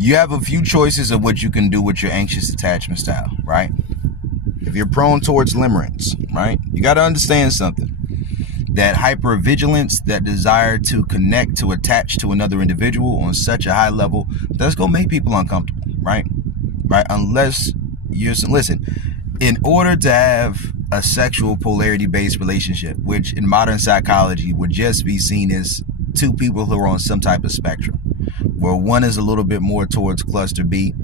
You have a few choices of what you can do with your anxious attachment style, right? If you're prone towards limerence, right, you got to understand something. That hypervigilance, that desire to connect, to attach to another individual on such a high level, that's going to make people uncomfortable, right? Right? Unless you're, listen, in order to have a sexual polarity-based relationship, which in modern psychology would just be seen as two people who are on some type of spectrum, where one is a little bit more towards cluster B,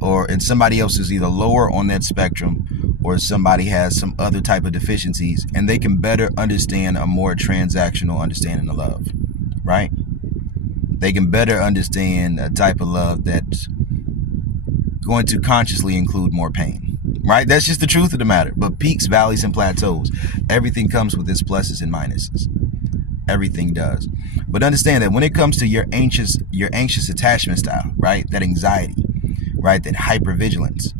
and somebody else is either lower on that spectrum, or somebody has some other type of deficiencies, and they can better understand a more transactional understanding of love, right? They can better understand a type of love that's going to consciously include more pain, right? That's just the truth of the matter. But peaks, valleys, and plateaus, everything comes with its pluses and minuses. Everything does. But understand that when it comes to your anxious attachment style, right? That anxiety, right? That hypervigilance.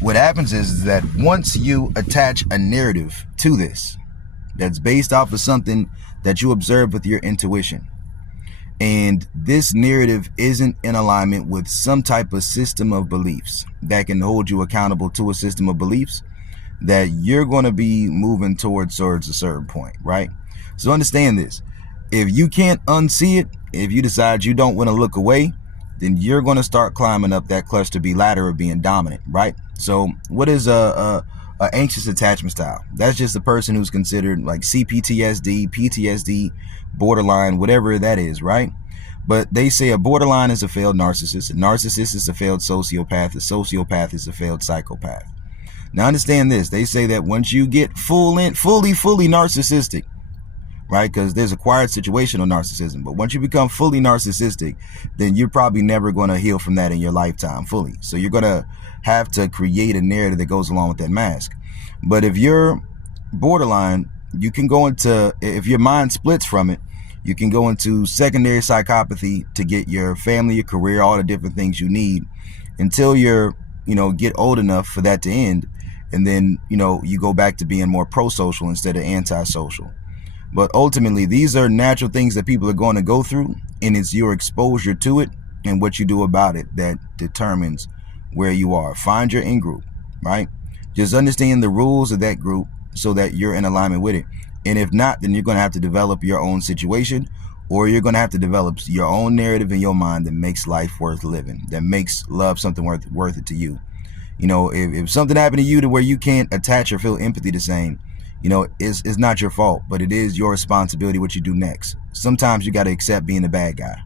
What happens is that once you attach a narrative to this that's based off of something that you observe with your intuition, and this narrative isn't in alignment with some type of system of beliefs that can hold you accountable to a system of beliefs, that you're going to be moving towards a certain point, right? So understand this. If you can't unsee it, if you decide you don't want to look away, then you're going to start climbing up that cluster B ladder of being dominant, right? So what is a anxious attachment style? That's just a person who's considered like CPTSD, PTSD, borderline, whatever that is, right? But they say a borderline is a failed narcissist. A narcissist is a failed sociopath. A sociopath is a failed psychopath. Now understand this. They say that once you get fully narcissistic, right? Because there's acquired situational narcissism. But once you become fully narcissistic, then you're probably never going to heal from that in your lifetime fully. So you're going to have to create a narrative that goes along with that mask. But if you're borderline, you can go into, if your mind splits from it, you can go into secondary psychopathy to get your family, your career, all the different things you need until you're, get old enough for that to end. And then, you go back to being more pro-social instead of anti-social. But ultimately, these are natural things that people are going to go through, and it's your exposure to it and what you do about it that determines where you are. Find your in-group, right? Just understand the rules of that group so that you're in alignment with it. And if not, then you're going to have to develop your own situation, or you're going to have to develop your own narrative in your mind that makes life worth living, that makes love something worth it to you. If something happened to you to where you can't attach or feel empathy the same, it's not your fault, but it is your responsibility what you do next. Sometimes you got to accept being the bad guy.